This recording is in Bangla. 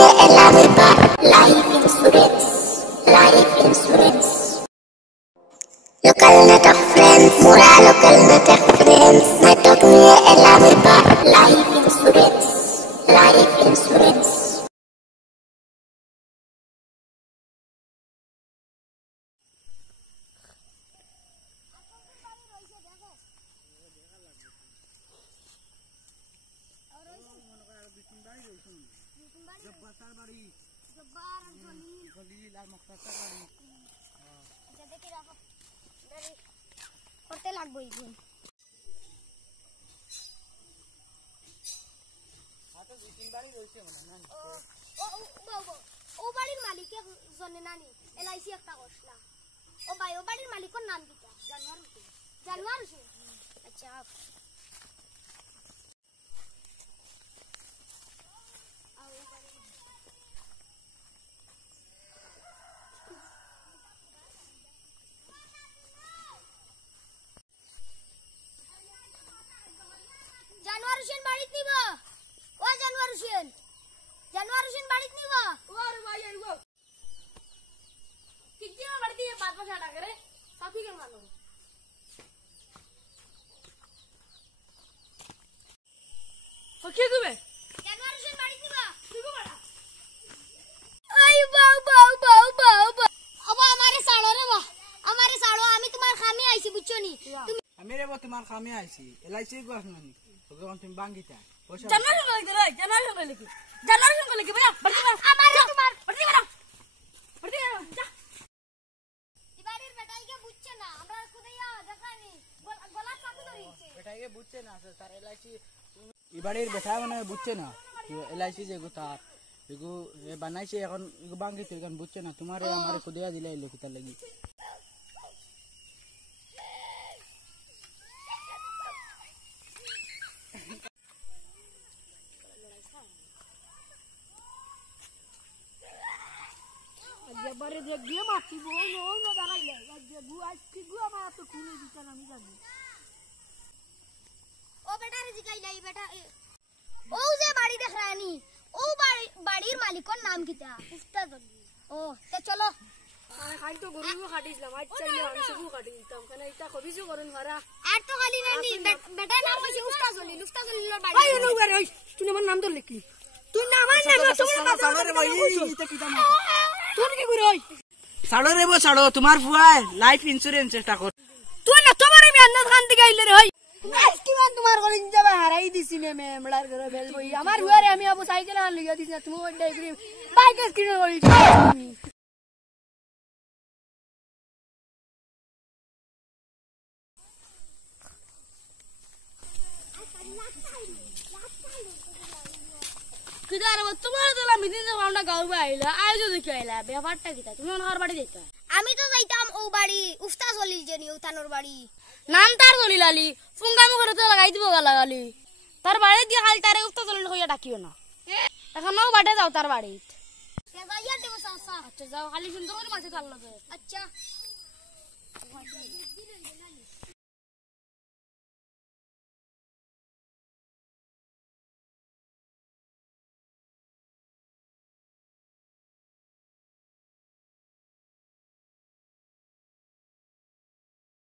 নিয়ে এলাম এবার লাইফ ইন্স্যুরেন্স। লোকাল নাটক ফ্রেন্ডস, মোরা লোকাল নাটক ফ্রেন্ডস, নাটক নিয়ে এলাম এবার লাইফ ইন্স্যুরেন্স। করতে লাগবো এখন। ও বাড়ির মালিকের জনে নানি এলআইসি একটা করছলা। ও ভাই ও বাড়ির মালিকের নাম দিতা জানোয়ার হোসেন। আচ্ছা জানোয়ার হোসেন বাড়িতে নিব। ও জানোয়ার হোসেন বাড়িতে নিব। ওর ভাই আইবো ঠিক দিন বাড়িতে 5 বছর টাকা রে সাথী কেন মানো ও কি কইবে জানোয়ার হোসেন বাড়িতে নিব। তুই বড়া আই বাউ বাউ বাউ বাউ আবা আমারে সাড়ো রে বা আমারে সাড়ো। আমি তোমার খামে আইছি বুঝছো নি। তুমি আমি রে তোমার খামে আইছি এলআইসি গোস মানি তোকে তুমি বাঙ্গিতা পয়সা জানার সঙ্গে রে জানার সঙ্গে লিখি ভাইয়া বাড়ি যা আমারে তোমার বাড়ি যা যা এবারের বেটাইকে বুঝছে না। আমরা খুদাইয়া দেখানি গলা চাপি ধরিছে। বেটাকে বুঝছে না স্যার এলআইসি এবারের বেটা মানে বুঝছে না এলআইসি যে তার এগু বানাইছে এখন এগু বাঙ্গিতে এখন বুঝছে না তোমারে আমারে খুদিয়া দিলাই লোকিতা লাগি এবারে দেখ দিয়ে মাছি বল না দাঁড়াইলে গু আজকে গু আমার তো খুলে দিতেন আমি জানি ও বেটারে জিকাইলাই বেটা ও যে বাড়ি দেখ রানি ও বাড়ির মালিকের নাম কিতা উস্তাদ। ও তে চলো মানে খাই তো গরু কাটিছিলাম আজ চাইলে আমি সবু কাটি দিতাম কেন এটা কবিছো করুন ভাড়া আর তো খালি নানি বেটা নাম কইছে উস্তাদ জলিল বাড়ি। আই নো গারে ওই তুই আমার নাম তো লিখি তুই না আমার নাম সাড়ো রে ভাই এটা কি দাম তুই কি করে ওই সাড়ো রে সাড়ো তোমার ফুয়াই লাইফ ইন্স্যুরেন্স এটা কর তুই না তোমার আমি আন্দাজ খান থেকে আইলে রে ভাই আজকে মান তোমার কলিং যাবে হারাই দিছি মে মেমড়ার ঘরে বেল বই আমার হুয়ারে আমি আবু সাইকেল আন লিয়া দিছি না তুমি ওই ডাইগ্রিম বাইক স্ক্রিন করি কিদার তোমার তোলা মিদিন যে আমরা গাঁও আইলা আইজো দেখি আইলা ব্যাপারটা কিতা তুমি ওনার বাড়ি দেখতা আমি তো যাইতাম ও বাড়ি উস্তাদ জলিল জেনি উতানোর বাড়ি। নাম তার জলিল আলী ফুঙ্গামি করে তো লাগাই দিব গালাগালি তার বাড়ি দিয়ে খালি তারে উস্তাদ জলিল হইয়া ডাকিও না এখন নাও বাড়ি যাও তার বাড়ি তে যাইয়া দেব সাসা। আচ্ছা যাও খালি সুন্দর করে মাঝে তার লাগে আচ্ছা